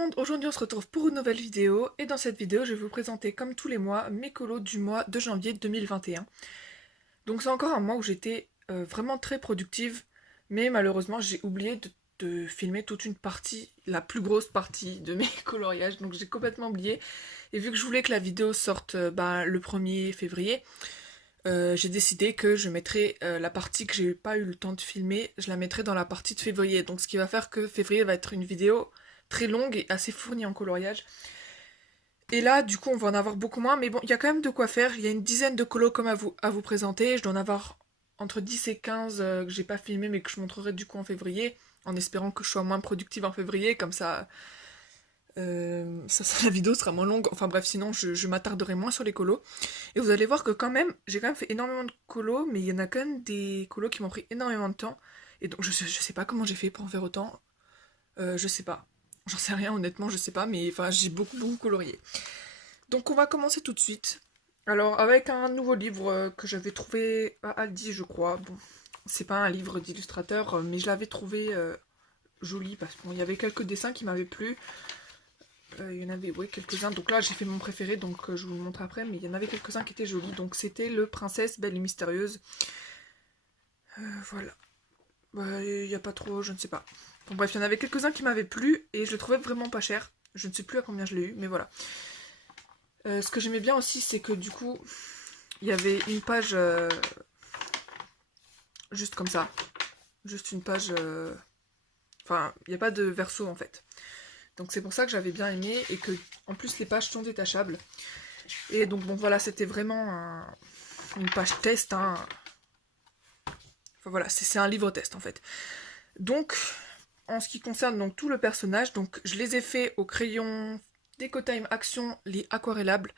monde, aujourd'hui on se retrouve pour une nouvelle vidéo et dans cette vidéo je vais vous présenter comme tous les mois mes colos du mois de janvier 2021. Donc c'est encore un mois où j'étais vraiment très productive, mais malheureusement j'ai oublié de filmer toute une partie, la plus grosse partie de mes coloriages, donc j'ai complètement oublié. Et vu que je voulais que la vidéo sorte le 1er février, j'ai décidé que je mettrais la partie que j'ai pas eu le temps de filmer, je la mettrai dans la partie de février. Donc ce qui va faire que février va être une vidéo très longue et assez fournie en coloriage. Et là, du coup, on va en avoir beaucoup moins, mais bon, il y a quand même de quoi faire. Il y a une dizaine de colos comme à vous présenter. Je dois en avoir entre 10 et 15 que j'ai pas filmé, mais que je montrerai du coup en février, en espérant que je sois moins productive en février, comme ça, la vidéo sera moins longue. Enfin bref, sinon je m'attarderai moins sur les colos. Et vous allez voir que quand même, j'ai quand même fait énormément de colos, mais il y en a quand même des colos qui m'ont pris énormément de temps. Et donc je sais pas comment j'ai fait pour en faire autant. Je sais pas. J'en sais rien honnêtement, je sais pas, mais enfin j'ai beaucoup colorié. Donc on va commencer tout de suite. Alors avec un nouveau livre que j'avais trouvé à Aldi je crois. Bon, c'est pas un livre d'illustrateur, mais je l'avais trouvé joli parce qu'il y avait quelques dessins qui m'avaient plu. Il y en avait quelques-uns, donc là j'ai fait mon préféré, donc je vous le montre après, mais il y en avait quelques-uns qui étaient jolis. Donc c'était le Princesse Belle et Mystérieuse. Voilà. Il n'y a pas trop, je ne sais pas. Bon bref, il y en avait quelques-uns qui m'avaient plu et je le trouvais vraiment pas cher. Je ne sais plus à combien je l'ai eu, mais voilà. Ce que j'aimais bien aussi, c'est que du coup, il y avait une page juste comme ça. Juste une page... Enfin, il n'y a pas de verso en fait. Donc c'est pour ça que j'avais bien aimé et que en plus les pages sont détachables. Et donc bon voilà, c'était vraiment une page test. Hein. Enfin voilà, c'est un livre test en fait. Donc en ce qui concerne donc tout le personnage, donc je les ai fait au crayon Decotime Action, les aquarellables.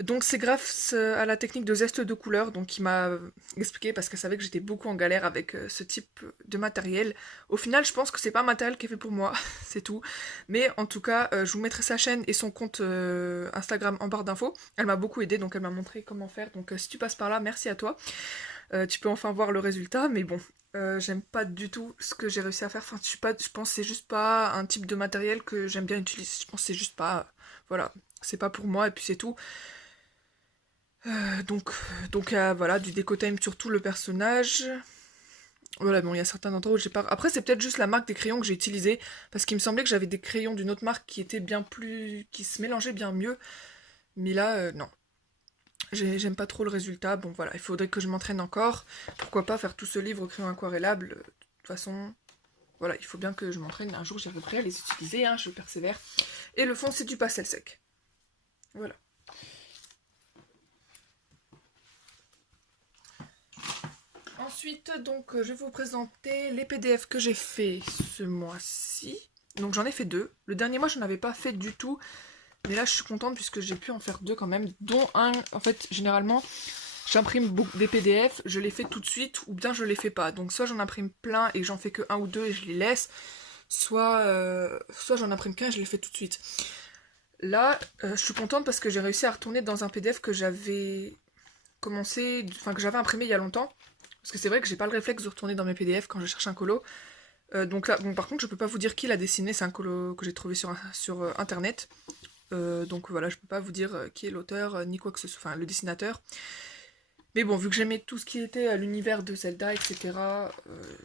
Donc c'est grâce à la technique de zeste de couleur, donc qui m'a expliqué parce qu'elle savait que j'étais beaucoup en galère avec ce type de matériel. Au final, je pense que c'est pas un matériel qui est fait pour moi, c'est tout. Mais en tout cas, je vous mettrai sa chaîne et son compte Instagram en barre d'infos. Elle m'a beaucoup aidé, donc elle m'a montré comment faire. Donc si tu passes par là, merci à toi. Tu peux enfin voir le résultat, mais bon, j'aime pas du tout ce que j'ai réussi à faire. Enfin, je pense que c'est juste pas un type de matériel que j'aime bien utiliser. Je pense que c'est juste pas, voilà, c'est pas pour moi et puis c'est tout. Voilà, du décotime sur tout le personnage. Voilà, bon, il y a certains endroits où j'ai pas... Après, c'est peut-être juste la marque des crayons que j'ai utilisé, parce qu'il me semblait que j'avais des crayons d'une autre marque qui étaient bien plus... qui se mélangeaient bien mieux. Mais là, non. J'aime pas trop le résultat. Bon, voilà, il faudrait que je m'entraîne encore. Pourquoi pas faire tout ce livre au crayon aquarellable. De toute façon, voilà, il faut bien que je m'entraîne. Un jour, j'y arriverai à les utiliser, hein, je persévère. Et le fond, c'est du pastel sec. Voilà. Ensuite, donc, je vais vous présenter les PDF que j'ai fait ce mois-ci. Donc j'en ai fait deux. Le dernier mois, j'en avais pas fait du tout. Mais là, je suis contente puisque j'ai pu en faire deux quand même. Dont un, en fait, généralement, j'imprime des PDF, je les fais tout de suite ou bien je les fais pas. Donc soit j'en imprime plein et j'en fais que un ou deux et je les laisse. Soit j'en imprime qu'un et je les fais tout de suite. Là, je suis contente parce que j'ai réussi à retourner dans un PDF que j'avais que j'avais imprimé il y a longtemps. Parce que c'est vrai que j'ai pas le réflexe de retourner dans mes PDF quand je cherche un colo. Donc là, bon, par contre, je peux pas vous dire qui l'a dessiné, c'est un colo que j'ai trouvé sur internet. Donc voilà, je peux pas vous dire qui est l'auteur, ni quoi que ce soit, enfin le dessinateur. Mais bon, vu que j'aimais tout ce qui était à l'univers de Zelda, etc.,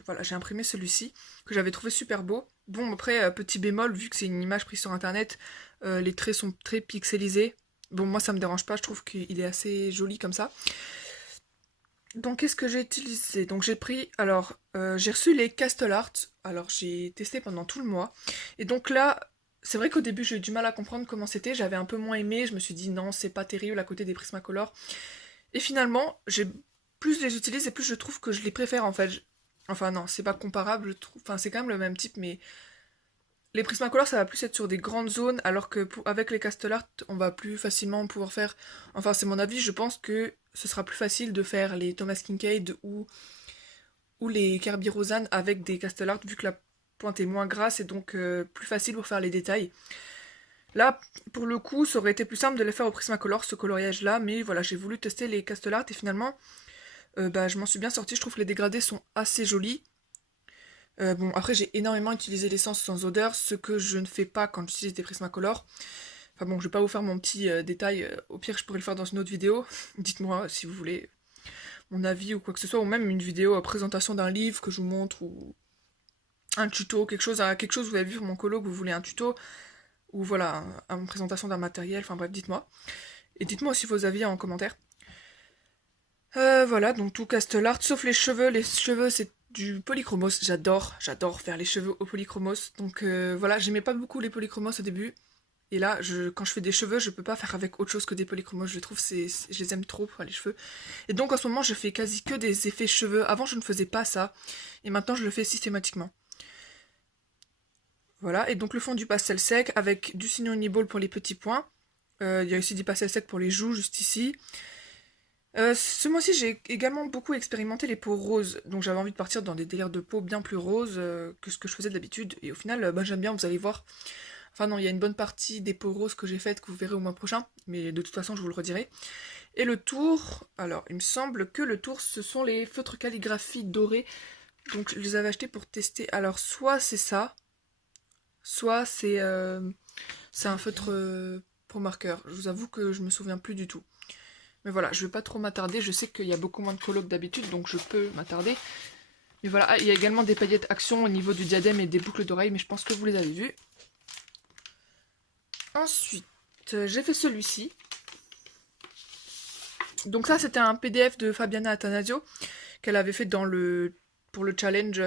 voilà, j'ai imprimé celui-ci, que j'avais trouvé super beau. Bon, après, petit bémol, vu que c'est une image prise sur internet, les traits sont très pixelisés. Bon, moi ça me dérange pas, je trouve qu'il est assez joli comme ça. Donc qu'est-ce que j'ai utilisé? Donc j'ai pris, alors j'ai reçu les Castle Art, alors j'ai testé pendant tout le mois, et donc là, c'est vrai qu'au début j'ai eu du mal à comprendre comment c'était, j'avais un peu moins aimé, je me suis dit non c'est pas terrible à côté des Prismacolor, et finalement, plus je les utilise et plus je trouve que je les préfère en fait. Enfin non, c'est pas comparable, je trouve, enfin c'est quand même le même type, mais les Prismacolor ça va plus être sur des grandes zones, alors que avec les Castle Art on va plus facilement pouvoir faire, enfin c'est mon avis, je pense que ce sera plus facile de faire les Thomas Kincaid ou les Kirby Roseanne avec des Castle Art vu que la pointe est moins grasse et donc plus facile pour faire les détails. Là, pour le coup, ça aurait été plus simple de les faire au Prismacolor, ce coloriage-là, mais voilà, j'ai voulu tester les Castle Art et finalement, je m'en suis bien sortie. Je trouve que les dégradés sont assez jolis. Bon, après, j'ai énormément utilisé l'essence sans odeur, ce que je ne fais pas quand j'utilise des Prismacolor. Enfin bon, je vais pas vous faire mon petit détail. Au pire, je pourrais le faire dans une autre vidéo. Dites-moi si vous voulez mon avis ou quoi que ce soit, ou même une vidéo présentation d'un livre que je vous montre, ou un tuto, quelque chose que vous avez vu sur mon colo, que vous voulez un tuto, ou voilà, une présentation d'un matériel, enfin bref, dites-moi. Et dites-moi aussi vos avis en commentaire. Voilà, donc tout Castellart, sauf les cheveux. Les cheveux, c'est du polychromos. J'adore faire les cheveux au polychromos. Donc voilà, j'aimais pas beaucoup les polychromos au début. Et là, quand je fais des cheveux, je peux pas faire avec autre chose que des polychromos. Je trouve je les aime trop pour les cheveux. Et donc en ce moment, je fais quasi que des effets cheveux. Avant, je ne faisais pas ça. Et maintenant, je le fais systématiquement. Voilà, et donc le fond du pastel sec avec du Signo Uniball pour les petits points. Il y a aussi du pastel sec pour les joues, juste ici. Ce mois-ci, j'ai également beaucoup expérimenté les peaux roses. Donc j'avais envie de partir dans des délires de peau bien plus roses que ce que je faisais d'habitude. Et au final, bah, j'aime bien, vous allez voir. Enfin non, il y a une bonne partie des peaux roses que j'ai faites que vous verrez au mois prochain. Mais de toute façon, je vous le redirai. Et le tour, alors il me semble que le tour, ce sont les feutres calligraphie dorés. Donc je les avais achetés pour tester. Alors soit c'est ça, soit c'est un feutre pour marqueur. Je vous avoue que je me souviens plus du tout. Mais voilà, je vais pas trop m'attarder. Je sais qu'il y a beaucoup moins de colo que d'habitude, donc je peux m'attarder. Mais voilà, ah, il y a également des paillettes action au niveau du diadème et des boucles d'oreilles, mais je pense que vous les avez vues. Ensuite, j'ai fait celui-ci. Donc ça, c'était un PDF de Fabiana Attanasio qu'elle avait fait pour le challenge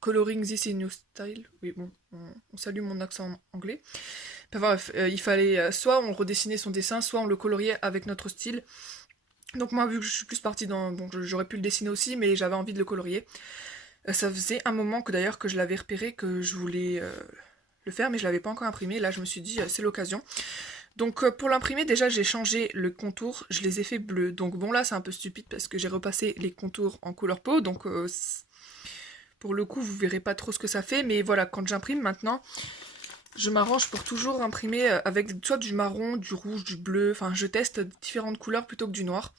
Coloring This in New Style. Oui, bon, on salue mon accent anglais. Enfin, bref, il fallait soit on redessinait son dessin, soit on le coloriait avec notre style. Donc moi, vu que je suis plus partie dans... Bon, j'aurais pu le dessiner aussi, mais j'avais envie de le colorier. Ça faisait un moment que d'ailleurs que je l'avais repéré, que je voulais le faire, mais je l'avais pas encore imprimé. Là, je me suis dit, c'est l'occasion. Donc pour l'imprimer, déjà, j'ai changé le contour, je les ai fait bleus. Donc bon, là, c'est un peu stupide parce que j'ai repassé les contours en couleur peau, donc... pour le coup, vous verrez pas trop ce que ça fait, mais voilà, quand j'imprime maintenant, je m'arrange pour toujours imprimer avec soit du marron, du rouge, du bleu, enfin je teste différentes couleurs plutôt que du noir.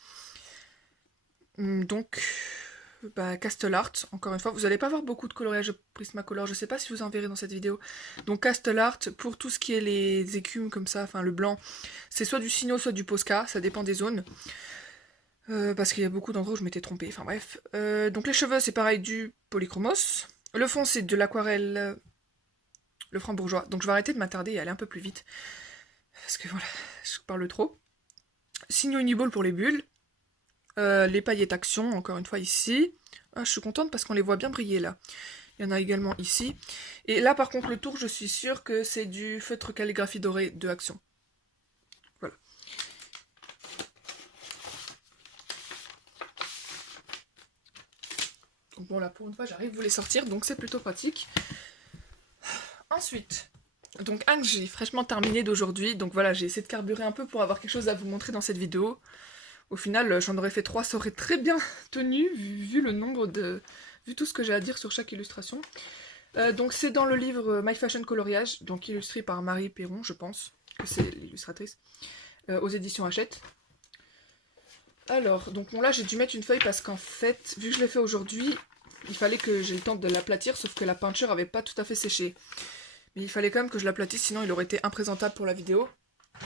Donc, bah, Castellart, encore une fois, vous n'allez pas voir beaucoup de coloriage Prismacolor, je sais pas si vous en verrez dans cette vidéo. Donc Castellart, pour tout ce qui est les écumes comme ça, enfin le blanc, c'est soit du Signo, soit du Posca, ça dépend des zones. Parce qu'il y a beaucoup d'endroits où je m'étais trompée, enfin bref. Donc les cheveux, c'est pareil, du polychromos. Le fond, c'est de l'aquarelle, le franc-bourgeois. Donc je vais arrêter de m'attarder et aller un peu plus vite. Parce que voilà, je parle trop. Signo Uniball pour les bulles. Les paillettes action, encore une fois ici. Ah, je suis contente parce qu'on les voit bien briller là. Il y en a également ici. Et là, par contre, le tour, je suis sûre que c'est du feutre calligraphie doré de Action. Voilà. Donc bon, là, pour une fois, j'arrive à vous les sortir, donc c'est plutôt pratique. Ensuite, donc un que j'ai fraîchement terminé d'aujourd'hui. Donc voilà, j'ai essayé de carburer un peu pour avoir quelque chose à vous montrer dans cette vidéo. Au final, j'en aurais fait 3, ça aurait très bien tenu, vu le nombre de... vu tout ce que j'ai à dire sur chaque illustration. Donc c'est dans le livre My Fashion Coloriage, donc illustré par Marie Perron, je pense que c'est l'illustratrice, aux éditions Hachette. Alors, donc bon là j'ai dû mettre une feuille parce qu'en fait, vu que je l'ai fait aujourd'hui, il fallait que j'ai le temps de l'aplatir, sauf que la peinture avait pas tout à fait séché. Mais il fallait quand même que je l'aplatisse, sinon il aurait été imprésentable pour la vidéo.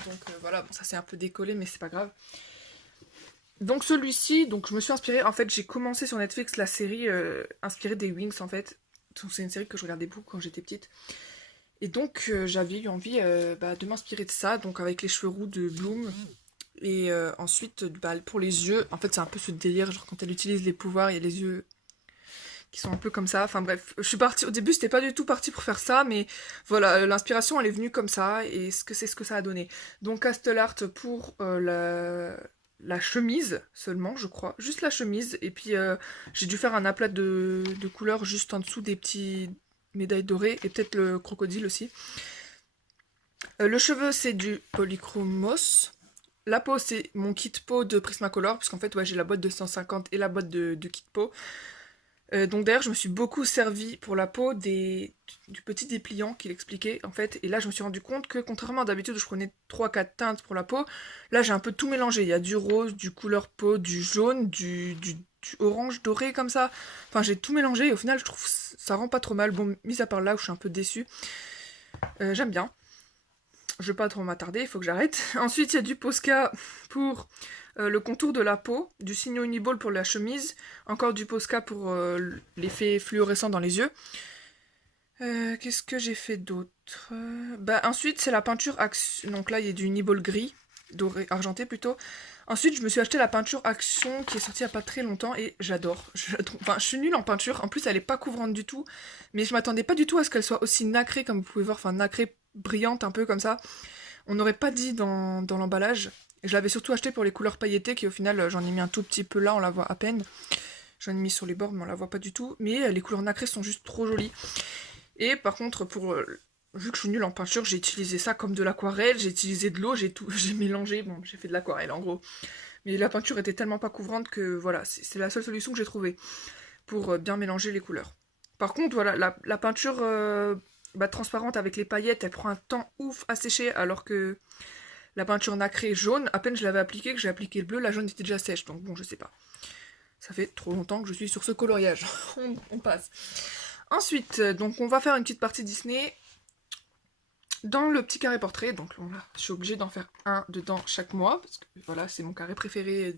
Donc voilà, bon ça c'est un peu décollé, mais c'est pas grave. Donc celui-ci, donc je me suis inspirée, en fait j'ai commencé sur Netflix la série inspirée des Wings en fait. C'est une série que je regardais beaucoup quand j'étais petite. Et donc j'avais eu envie de m'inspirer de ça, donc avec les cheveux roux de Bloom. Et ensuite, pour les yeux, en fait c'est un peu ce délire, genre quand elle utilise les pouvoirs, il y a les yeux qui sont un peu comme ça. Enfin bref, je suis partie, au début c'était pas du tout parti pour faire ça, mais voilà, l'inspiration elle est venue comme ça, et c'est ce que ça a donné. Donc Castellart pour la chemise seulement, je crois. Juste la chemise. Et puis, j'ai dû faire un aplat de couleurs juste en dessous des petits médailles dorées. Et peut-être le crocodile aussi. Le cheveu, c'est du polychromos. La peau, c'est mon kit peau de Prismacolor. Parce qu'en fait, ouais, j'ai la boîte de 150 et la boîte de kit peau. Donc d'ailleurs, je me suis beaucoup servi pour la peau du petit dépliant qu'il expliquait, en fait. Et là, je me suis rendu compte que, contrairement à d'habitude où je prenais 3-4 teintes pour la peau, là, j'ai un peu tout mélangé. Il y a du rose, du couleur peau, du jaune, du du orange doré comme ça. Enfin, j'ai tout mélangé et au final, je trouve ça rend pas trop mal. Bon, mis à part là où je suis un peu déçue. J'aime bien. Je vais pas trop m'attarder, il faut que j'arrête. Ensuite, il y a du Posca pour le contour de la peau, du Signo Uniball pour la chemise, encore du Posca pour l'effet fluorescent dans les yeux. Qu'est-ce que j'ai fait d'autre? Ensuite, c'est la peinture Action. Donc là, il y a du Uniball gris, doré, argenté plutôt. Ensuite, je me suis acheté la peinture Action qui est sortie il n'y a pas très longtemps et j'adore. Enfin, je suis nulle en peinture. En plus, elle est pas couvrante du tout. Mais je m'attendais pas du tout à ce qu'elle soit aussi nacrée, comme vous pouvez voir. Enfin, nacrée, brillante un peu comme ça. On n'aurait pas dit dans l'emballage. Je l'avais surtout acheté pour les couleurs pailletées qui au final, j'en ai mis un tout petit peu là, on la voit à peine. J'en ai mis sur les bords, mais on la voit pas du tout. Mais les couleurs nacrées sont juste trop jolies. Et par contre, vu que je suis nulle en peinture, j'ai utilisé ça comme de l'aquarelle, j'ai utilisé de l'eau, j'ai mélangé, bon, j'ai fait de l'aquarelle en gros. Mais la peinture était tellement pas couvrante que voilà, c'est la seule solution que j'ai trouvée pour bien mélanger les couleurs. Par contre, voilà, la peinture transparente avec les paillettes, elle prend un temps ouf à sécher, alors que la peinture nacrée jaune, à peine je l'avais appliquée, que j'ai appliqué le bleu, la jaune était déjà sèche, donc bon, je sais pas. Ça fait trop longtemps que je suis sur ce coloriage. on passe. Ensuite, donc on va faire une petite partie Disney dans le petit carré portrait. Donc là, je suis obligée d'en faire un dedans chaque mois, parce que voilà, c'est mon carré préféré.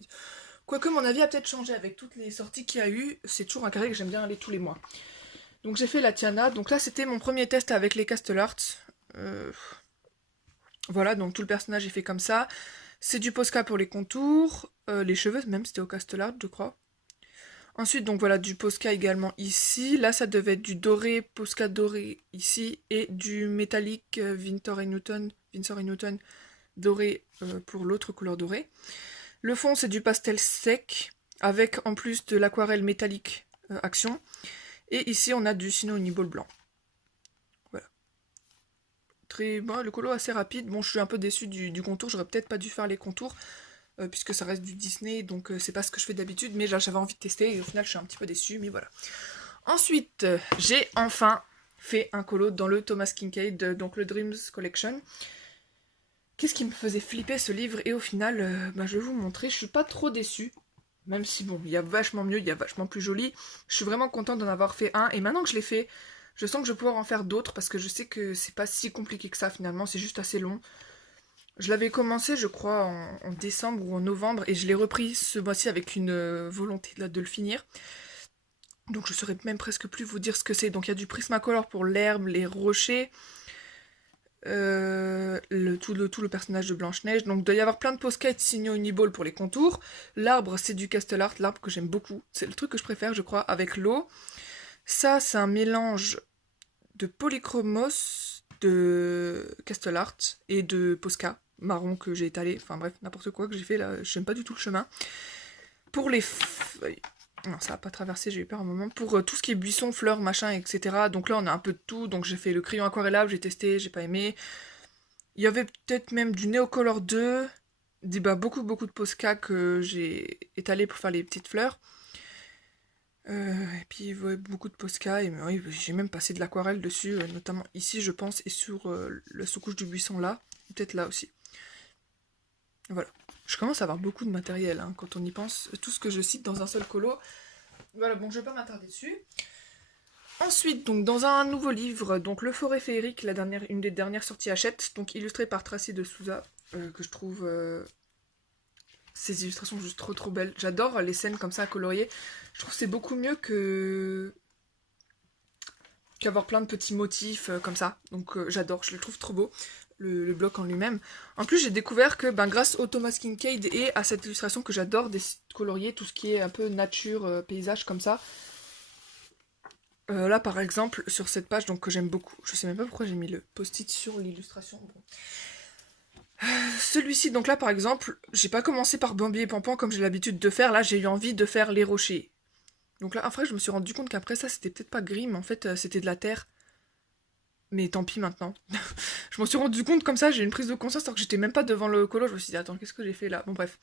Quoique mon avis a peut-être changé avec toutes les sorties qu'il y a eu, c'est toujours un carré que j'aime bien aller tous les mois. Donc j'ai fait la Tiana, donc là c'était mon premier test avec les Castellart. Voilà, donc tout le personnage est fait comme ça. C'est du Posca pour les contours, les cheveux même c'était au Castellart je crois. Ensuite, donc voilà, du Posca également ici. Là, ça devait être du doré, Posca doré ici, et du métallique Winsor & Newton doré pour l'autre couleur dorée. Le fond, c'est du pastel sec, avec en plus de l'aquarelle métallique Action. Et ici, on a du Signo Uniball blanc. Voilà. Très bon, le colo assez rapide. Bon, je suis un peu déçue du contour, j'aurais peut-être pas dû faire les contours. Puisque ça reste du Disney, donc c'est pas ce que je fais d'habitude, mais j'avais envie de tester, et au final je suis un petit peu déçue, mais voilà. Ensuite, j'ai enfin fait un colo dans le Thomas Kinkade, donc le Dreams Collection. Qu'est-ce qui me faisait flipper ce livre, et au final, je vais vous montrer, je suis pas trop déçue, même si bon, il y a vachement mieux, il y a vachement plus joli. Je suis vraiment contente d'en avoir fait un, et maintenant que je l'ai fait, je sens que je vais pouvoir en faire d'autres, parce que je sais que c'est pas si compliqué que ça finalement, c'est juste assez long. Je l'avais commencé, je crois, en décembre ou en novembre, et je l'ai repris ce mois-ci avec une volonté de le finir. Donc je saurais même presque plus vous dire ce que c'est. Donc il y a du Prismacolor pour l'herbe, les rochers, tout le personnage de Blanche-Neige. Donc il doit y avoir plein de Posca et de Signo Uniball pour les contours. L'arbre, c'est du Castellart, l'arbre que j'aime beaucoup. C'est le truc que je préfère, je crois, avec l'eau. Ça, c'est un mélange de Polychromos, de Castellart et de Posca marron que j'ai étalé, enfin bref, n'importe quoi que j'ai fait là, j'aime pas du tout le chemin. Pour les feuilles, non ça va pas traverser, j'ai eu peur un moment, pour tout ce qui est buissons, fleurs, machin, etc. Donc là on a un peu de tout, donc j'ai fait le crayon aquarellable, j'ai testé, j'ai pas aimé. Il y avait peut-être même du Neocolor 2, beaucoup de Posca que j'ai étalé pour faire les petites fleurs. Et puis ouais, beaucoup de Posca, et oui, j'ai même passé de l'aquarelle dessus, notamment ici je pense, et sur la sous-couche du buisson là, peut-être là aussi. Voilà. Je commence à avoir beaucoup de matériel hein, quand on y pense. Tout ce que je cite dans un seul colo. Voilà, bon, je vais pas m'attarder dessus. Ensuite, donc, dans un nouveau livre, donc Le Forêt Féerique, une des dernières sorties Hachette, donc illustré par Tracy de Souza, que je trouve ces illustrations juste trop belles. J'adore les scènes comme ça à colorier. Je trouve que c'est beaucoup mieux qu'avoir plein de petits motifs comme ça. Donc j'adore, je le trouve trop beau. Le bloc en lui-même. En plus, j'ai découvert que grâce au Thomas Kinkade et à cette illustration que j'adore colorier, tout ce qui est un peu nature, paysage comme ça. Là, par exemple, sur cette page, donc que j'aime beaucoup, je sais même pas pourquoi j'ai mis le post-it sur l'illustration. Bon. Celui-ci, donc là, par exemple, j'ai pas commencé par Bambi et Pampan comme j'ai l'habitude de faire. Là, j'ai eu envie de faire les rochers. Donc là, après, je me suis rendu compte qu'après ça, c'était peut-être pas gris, mais en fait, c'était de la terre. Mais tant pis maintenant. Je m'en suis rendu compte comme ça, j'ai une prise de conscience alors que j'étais même pas devant le colo. Je me suis dit, attends, qu'est-ce que j'ai fait là? Bon, bref.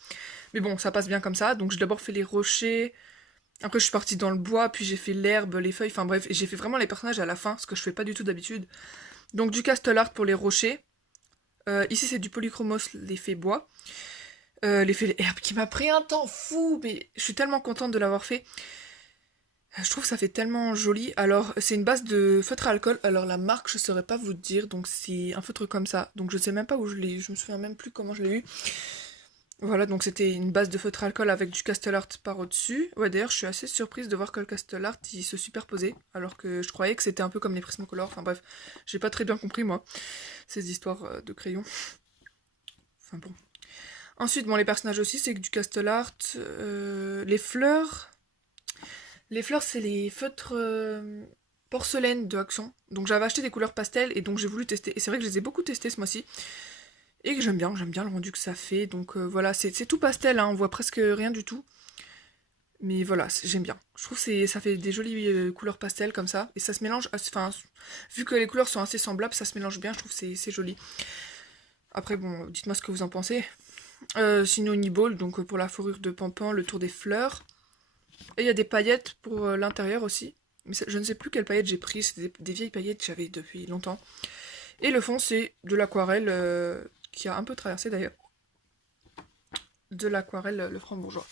Mais bon, ça passe bien comme ça. Donc j'ai d'abord fait les rochers. Après, je suis partie dans le bois, puis j'ai fait l'herbe, les feuilles. Enfin bref, et j'ai fait vraiment les personnages à la fin, ce que je fais pas du tout d'habitude. Donc du Castellart pour les rochers. Ici, c'est du Polychromos, l'effet bois. L'effet des herbes qui m'a pris un temps fou, mais je suis tellement contente de l'avoir fait. Je trouve que ça fait tellement joli. Alors, c'est une base de feutre à alcool. Alors, la marque, je saurais pas vous dire. Donc, c'est un feutre comme ça. Donc, je sais même pas où je l'ai eu. Je me souviens même plus comment je l'ai eu. Voilà, donc c'était une base de feutre à alcool avec du Castle Art par au-dessus. Ouais, d'ailleurs, je suis assez surprise de voir que le Castle Art, il se superposait. Alors que je croyais que c'était un peu comme les Prismacolor. Enfin, bref, j'ai pas très bien compris, moi, ces histoires de crayons. Enfin, bon. Ensuite, bon, les personnages aussi, c'est que du Castle Art. Les fleurs. Les fleurs, c'est les feutres porcelaine de Action. Donc j'avais acheté des couleurs pastel et donc j'ai voulu tester. Et c'est vrai que je les ai beaucoup testés ce mois-ci. Et que j'aime bien le rendu que ça fait. Donc voilà, c'est tout pastel, hein, on voit presque rien du tout. Mais voilà, j'aime bien. Je trouve que ça fait des jolies couleurs pastel comme ça. Et ça se mélange, enfin, vu que les couleurs sont assez semblables, ça se mélange bien, je trouve que c'est joli. Après, bon, dites-moi ce que vous en pensez. Sinon, Niball, donc pour la fourrure de Pampan, le tour des fleurs. Et il y a des paillettes pour l'intérieur aussi. Mais je ne sais plus quelles paillettes j'ai pris, c'est des vieilles paillettes que j'avais depuis longtemps. Et le fond, c'est de l'aquarelle qui a un peu traversé d'ailleurs. De l'aquarelle le Franc-Bourgeois.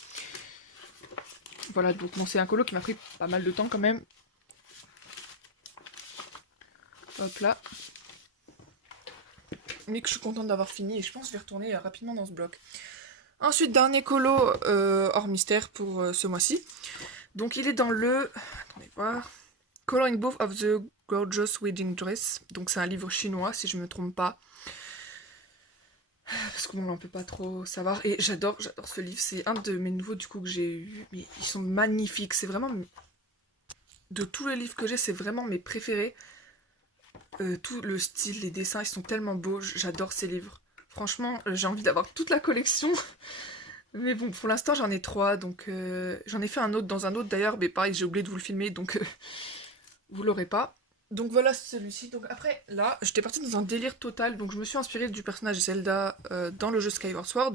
Voilà, donc bon, c'est un colo qui m'a pris pas mal de temps quand même. Hop là. Mais que je suis contente d'avoir fini et je pense que je vais retourner rapidement dans ce bloc. Ensuite, dernier colo hors mystère pour ce mois-ci. Donc il est dans le... Attendez voir. Coloring Book of the Gorgeous Wedding Dress. Donc c'est un livre chinois si je ne me trompe pas. Parce qu'on ne peut pas trop savoir. Et j'adore ce livre. C'est un de mes nouveaux du coup que j'ai eu. Mais ils sont magnifiques. C'est vraiment... De tous les livres que j'ai, c'est vraiment mes préférés. Tout le style, les dessins, ils sont tellement beaux. J'adore ces livres. Franchement, j'ai envie d'avoir toute la collection. Mais bon, pour l'instant, j'en ai 3. Donc j'en ai fait un autre dans un autre d'ailleurs. Mais pareil, j'ai oublié de vous le filmer. Donc vous l'aurez pas. Donc voilà celui-ci. Donc après, là, j'étais partie dans un délire total. Donc je me suis inspirée du personnage Zelda dans le jeu Skyward Sword.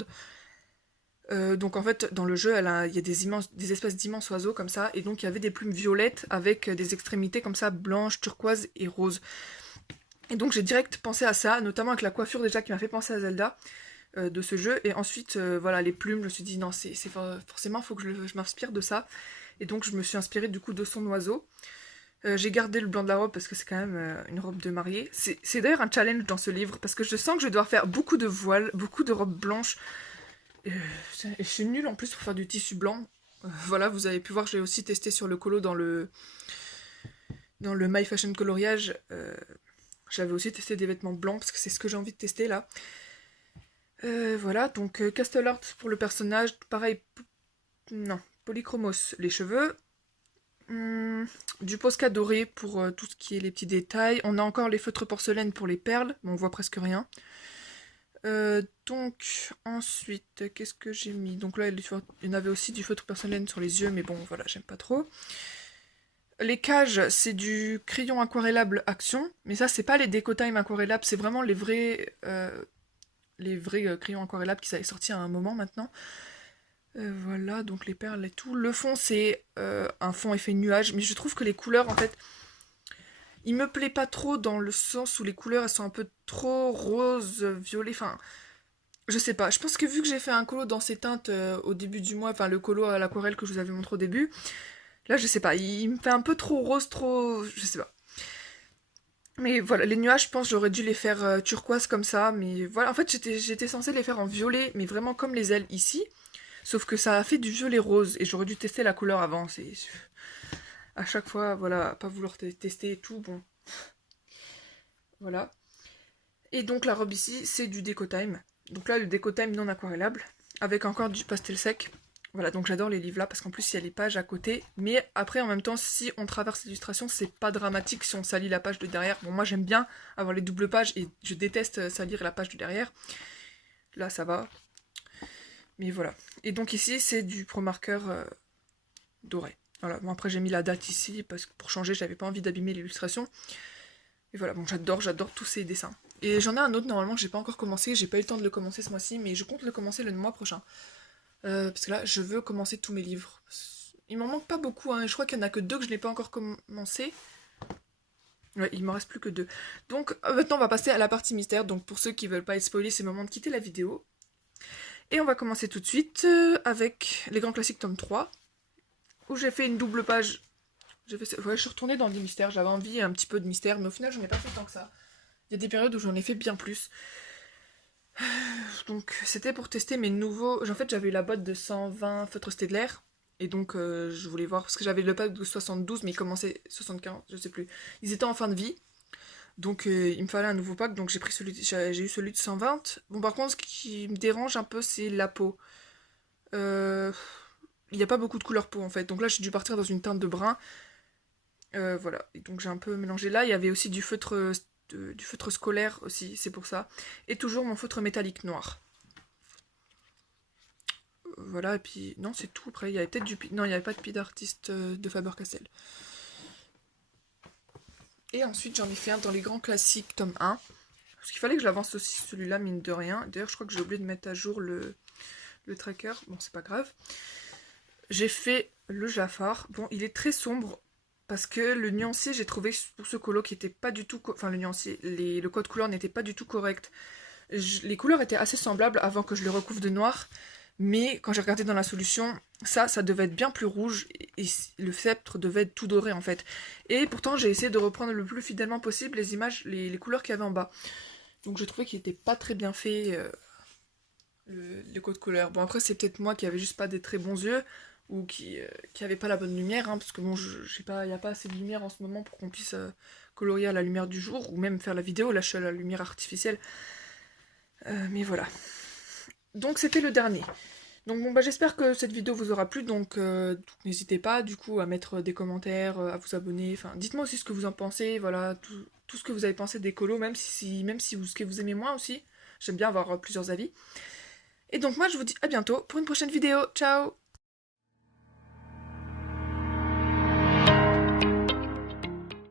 Donc en fait, dans le jeu, il y a des espèces d'immenses oiseaux comme ça. Et donc il y avait des plumes violettes avec des extrémités comme ça, blanches, turquoises et roses. Et donc j'ai direct pensé à ça, notamment avec la coiffure déjà qui m'a fait penser à Zelda de ce jeu. Et ensuite, voilà, les plumes, je me suis dit non, forcément, il faut que je m'inspire de ça. Et donc je me suis inspirée du coup de son oiseau. J'ai gardé le blanc de la robe parce que c'est quand même une robe de mariée. C'est d'ailleurs un challenge dans ce livre parce que je sens que je dois faire beaucoup de voiles, beaucoup de robes blanches. Je suis nulle en plus pour faire du tissu blanc. Voilà, vous avez pu voir, j'ai aussi testé sur le colo dans le My Fashion Coloriage. J'avais aussi testé des vêtements blancs parce que c'est ce que j'ai envie de tester là. Voilà, donc Castle Art pour le personnage. Pareil, non, Polychromos les cheveux. Du Posca doré pour tout ce qui est les petits détails. On a encore les feutres porcelaine pour les perles, mais on voit presque rien. Donc ensuite, qu'est-ce que j'ai mis? Donc là, il y en avait aussi du feutre porcelaine sur les yeux, mais bon, voilà, j'aime pas trop. Les cages, c'est du crayon aquarellable Action, mais ça, c'est pas les Decotime aquarellables, c'est vraiment les vrais crayons aquarellables qui s'avaient sorti à un moment maintenant. Voilà, donc les perles et tout. Le fond, c'est un fond effet nuage, mais je trouve que les couleurs, en fait, il me plaît pas trop dans le sens où les couleurs, elles sont un peu trop roses, violet, enfin, je sais pas. Je pense que vu que j'ai fait un colo dans ces teintes au début du mois, enfin le colo à l'aquarelle que je vous avais montré au début, là, je sais pas, il me fait un peu trop rose, trop... je sais pas. Mais voilà, les nuages, je pense j'aurais dû les faire turquoise comme ça, mais voilà, en fait, j'étais censée les faire en violet, mais vraiment comme les ailes ici. Sauf que ça a fait du violet rose et j'aurais dû tester la couleur avant. C'est à chaque fois, voilà, pas vouloir tester et tout, bon. Voilà. Et donc la robe ici, c'est du Decotime. Donc là, le Decotime non aquarellable, avec encore du pastel sec. Voilà, donc j'adore les livres là, parce qu'en plus, il y a les pages à côté. Mais après, en même temps, si on traverse l'illustration, c'est pas dramatique si on salit la page de derrière. Bon, moi, j'aime bien avoir les doubles pages et je déteste salir la page de derrière. Là, ça va. Mais voilà. Et donc ici, c'est du pro marqueur doré. Voilà. Bon, après, j'ai mis la date ici, parce que pour changer, j'avais pas envie d'abîmer l'illustration. Et voilà, bon, j'adore tous ces dessins. Et j'en ai un autre, normalement, que j'ai pas encore commencé. J'ai pas eu le temps de le commencer ce mois-ci, mais je compte le commencer le mois prochain. Parce que là, je veux commencer tous mes livres. Il m'en manque pas beaucoup, hein. Je crois qu'il y en a que 2 que je n'ai pas encore commencé. Ouais, il m'en reste plus que 2. Donc, maintenant, on va passer à la partie mystère. Donc, pour ceux qui veulent pas être spoilés, c'est le moment de quitter la vidéo. Et on va commencer tout de suite avec les grands classiques tome 3, où j'ai fait une double page. Ouais, je suis retournée dans des mystères, j'avais envie un petit peu de mystère, mais au final j'en ai pas fait tant que ça. Il y a des périodes où j'en ai fait bien plus. Donc c'était pour tester mes nouveaux... En fait j'avais eu la boîte de 120 feutres Staedtler, et donc je voulais voir, parce que j'avais le pack de 72, mais ils commençaient 75, je sais plus. Ils étaient en fin de vie, donc il me fallait un nouveau pack, donc j'ai eu celui de 120. Bon, par contre ce qui me dérange un peu c'est la peau. Euh, Il n'y a pas beaucoup de couleur peau en fait, donc là j'ai dû partir dans une teinte de brun. Voilà, et donc j'ai un peu mélangé là. Il y avait aussi du feutre scolaire aussi, c'est pour ça. Et toujours mon feutre métallique noir. Voilà, et puis non, c'est tout. Après, il y avait peut-être non, il n'y avait pas de pis d'artiste de Faber-Castell. Et ensuite, j'en ai fait un dans les grands classiques, tome 1. Parce qu'il fallait que je l'avance aussi, celui-là, mine de rien. D'ailleurs, je crois que j'ai oublié de mettre à jour le tracker. Bon, c'est pas grave. J'ai fait le Jafar. Bon, il est très sombre. Parce que le nuancier, j'ai trouvé pour ce colo qui était pas du tout... Enfin, le nuancier, le code couleur n'était pas du tout correct. Les couleurs étaient assez semblables avant que je les recouvre de noir. Mais quand j'ai regardé dans la solution, ça devait être bien plus rouge. Et le sceptre devait être tout doré en fait. Et pourtant, j'ai essayé de reprendre le plus fidèlement possible les images, les couleurs qu'il y avait en bas. Donc j'ai trouvé qu'il n'était pas très bien fait, le code couleur. Bon, après, c'est peut-être moi qui avait juste pas des très bons yeux, ou qui avait pas la bonne lumière, hein, parce que bon, je sais pas, il n'y a pas assez de lumière en ce moment pour qu'on puisse colorier à la lumière du jour, ou même faire la vidéo, là je suis à la lumière artificielle. Mais voilà. Donc c'était le dernier. Donc bon, bah j'espère que cette vidéo vous aura plu, donc n'hésitez pas du coup à mettre des commentaires, à vous abonner, enfin dites-moi aussi ce que vous en pensez, voilà, tout ce que vous avez pensé des colos, même si ce que vous aimez moins aussi, j'aime bien avoir plusieurs avis. Et donc moi je vous dis à bientôt pour une prochaine vidéo, ciao!